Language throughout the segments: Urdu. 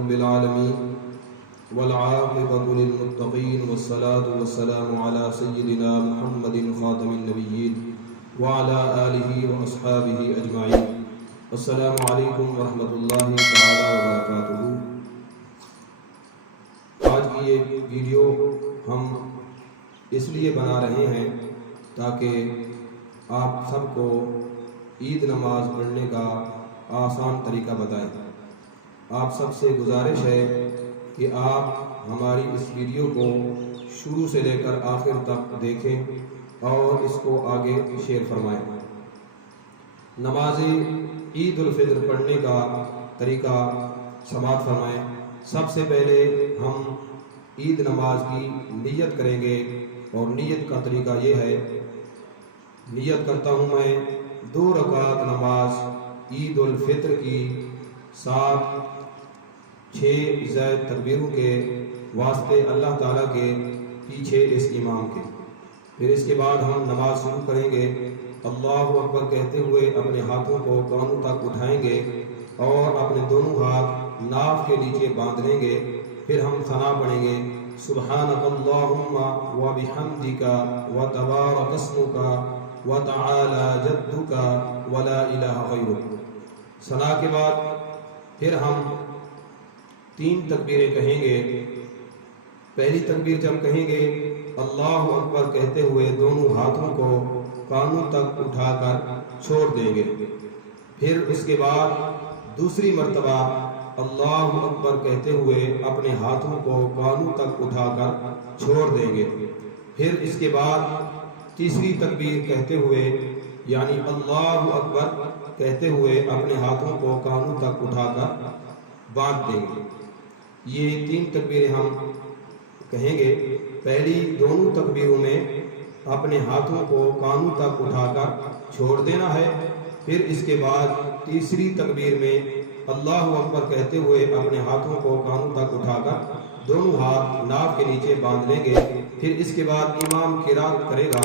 رب العالمين والعاقبة للمتقين والصلاة والسلام على سيدنا محمد خاتم النبيين وعلى آله وأصحابه أجمعين. السلام علیکم ورحمۃ اللہ تعالی وبرکاتہ. آج کی یہ ویڈیو ہم اس لیے بنا رہے ہیں تاکہ آپ سب کو عید نماز پڑھنے کا آسان طریقہ بتائیں. آپ سب سے گزارش ہے کہ آپ ہماری اس ویڈیو کو شروع سے لے کر آخر تک دیکھیں اور اس کو آگے شیئر فرمائیں. نماز عید الفطر پڑھنے کا طریقہ سماعت فرمائیں. سب سے پہلے ہم عید نماز کی نیت کریں گے اور نیت کا طریقہ یہ ہے: نیت کرتا ہوں میں 2 رکعت نماز عید الفطر کی 7-6 زائد تکبیروں کے واسطے اللہ تعالیٰ کے پیچھے اس امام کے. پھر اس کے بعد ہم نماز شروع کریں گے. اللہ اکبر کہتے ہوئے اپنے ہاتھوں کو کانوں تک اٹھائیں گے اور اپنے دونوں ہاتھ ناف کے نیچے باندھ لیں گے. پھر ہم ثنا پڑھیں گے: سبحانک اللہم وبحمدک وتبارک اسمک وتعالی جدک ولا الہ غیرک. ثنا کے بعد پھر ہم 3 تکبیریں کہیں گے. پہلی تکبیر جب کہیں گے اللہ اکبر کہتے ہوئے دونوں ہاتھوں کو کانوں تک اٹھا کر چھوڑ دیں گے. پھر اس کے بعد دوسری مرتبہ اللہ اکبر کہتے ہوئے اپنے ہاتھوں کو کانوں تک اٹھا کر چھوڑ دیں گے. پھر اس کے بعد تیسری تکبیر کہتے ہوئے یعنی اللہ اکبر کہتے ہوئے اپنے ہاتھوں کو کانوں تک اٹھا کر باندھ دیں گے. یہ 3 تکبیریں ہم کہیں گے. پہلی دونوں تکبیروں میں اپنے ہاتھوں کو کانوں تک اٹھا کر چھوڑ دینا ہے. پھر اس کے بعد تیسری تکبیر میں اللہ اکبر کہتے ہوئے اپنے ہاتھوں کو کانوں تک اٹھا کر دونوں ہاتھ ناف کے نیچے باندھ لیں گے. پھر اس کے بعد امام قرات کرے گا.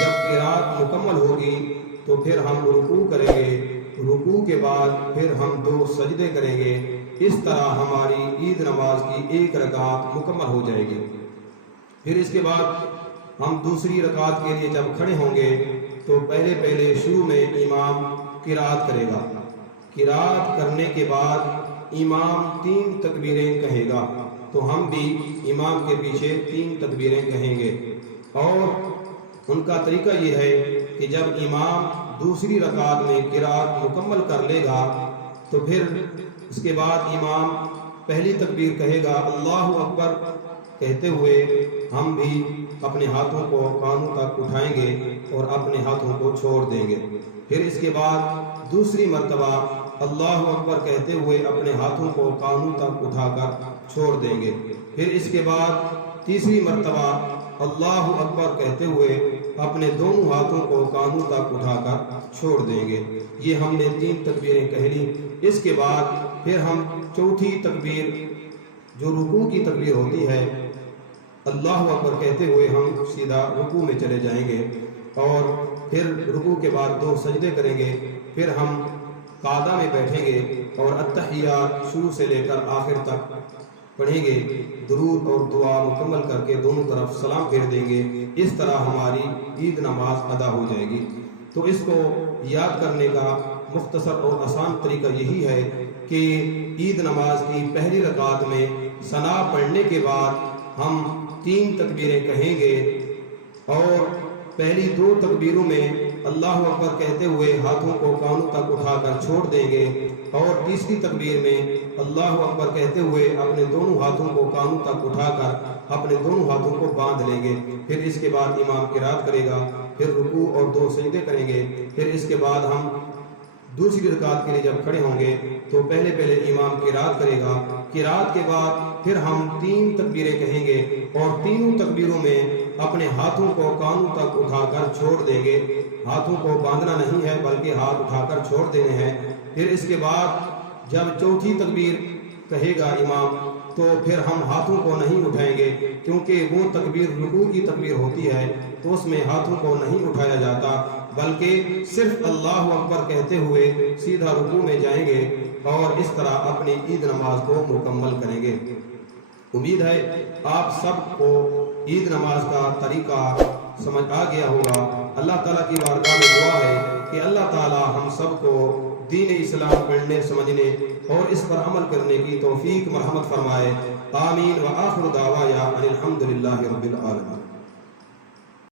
جب قرات مکمل ہوگی تو پھر ہم رکوع کریں گے. رکوع کے بعد پھر ہم 2 سجدے کریں گے. اس طرح ہماری عید نماز کی 1 رکعت مکمل ہو جائے گی. پھر اس کے بعد ہم دوسری رکعت کے لیے جب کھڑے ہوں گے تو پہلے شروع میں امام قرات کرے گا. قرات کرنے کے بعد امام 3 تکبیریں کہے گا تو ہم بھی امام کے پیچھے 3 تکبیریں کہیں گے. اور ان کا طریقہ یہ ہے کہ جب امام دوسری رکعت میں قرات مکمل کر لے گا تو پھر اس کے بعد امام پہلی تکبیر کہے گا اللہ اکبر کہتے ہوئے ہم بھی اپنے ہاتھوں کو کانوں تک اٹھائیں گے اور اپنے ہاتھوں کو چھوڑ دیں گے. پھر اس کے بعد دوسری مرتبہ اللہ اکبر کہتے ہوئے اپنے ہاتھوں کو کانوں تک اٹھا کر چھوڑ دیں گے. پھر اس کے بعد تیسری مرتبہ اللہ اکبر کہتے ہوئے اپنے دونوں ہاتھوں کو کانوں تک اٹھا کر چھوڑ دیں گے. یہ ہم نے 3 تکبیریں کہہ لی. اس کے بعد پھر ہم چوتھی تکبیر جو رکوع کی تکبیر ہوتی ہے اللہ اکبر کہتے ہوئے ہم سیدھا رکوع میں چلے جائیں گے اور پھر رکوع کے بعد 2 سجدے کریں گے. پھر ہم قعدہ میں بیٹھیں گے اور التحیات شروع سے لے کر آخر تک پڑھیں گے. درود اور دعا مکمل کر کے دونوں طرف سلام پھیر دیں گے. اس طرح ہماری عید نماز ادا ہو جائے گی. تو اس کو یاد کرنے کا مختصر اور آسان طریقہ یہی ہے کہ عید نماز کی پہلی رکعت میں ثنا پڑھنے کے بعد ہم 3 تکبیریں کہیں گے اور پہلی 2 تکبیروں میں اللہ اکبر کہتے ہوئے ہاتھوں کو کانوں تک اٹھا کر چھوڑ دیں گے اور تیسری تکبیر میں اللہ اکبر کہتے ہوئے اپنے دونوں ہاتھوں کو کانوں تک اٹھا کر اپنے دونوں ہاتھوں کو باندھ لیں گے. پھر اس کے بعد امام قرات کرے گا. پھر رکوع اور 2 سجدے کریں گے. پھر اس کے بعد ہم دوسری رکعت کے لیے جب کھڑے ہوں گے تو پہلے امام قرات کرے گا. قرات کے بعد پھر ہم 3 تکبیریں کہیں گے اور تینوں تکبیروں میں اپنے ہاتھوں کو کانوں تک اٹھا کر چھوڑ دیں گے. ہاتھوں کو باندھنا نہیں ہے بلکہ ہاتھ اٹھا کر چھوڑ دینے ہیں. پھر اس کے بعد جب چوتھی تکبیر کہے گا امام تو پھر ہم ہاتھوں کو نہیں اٹھائیں گے کیونکہ وہ تکبیر رکوع کی تکبیر ہوتی ہے تو اس میں ہاتھوں کو نہیں اٹھایا جاتا بلکہ صرف اللہ اکبر کہتے ہوئے سیدھا رکوع میں جائیں گے اور اس طرح اپنی عید نماز کو مکمل کریں گے۔ امید ہے آپ سب کو عید نماز کا طریقہ سمجھ آ گیا ہوگا۔ اللہ تعالیٰ کی بارگاہ میں دعا ہے کہ اللہ تعالیٰ ہم سب کو دین اسلام پڑھنے سمجھنے اور اس پر عمل کرنے کی توفیق مرحمت فرمائے۔ آمین۔ وآخر دعوانا ان الحمد للہ رب العالمین۔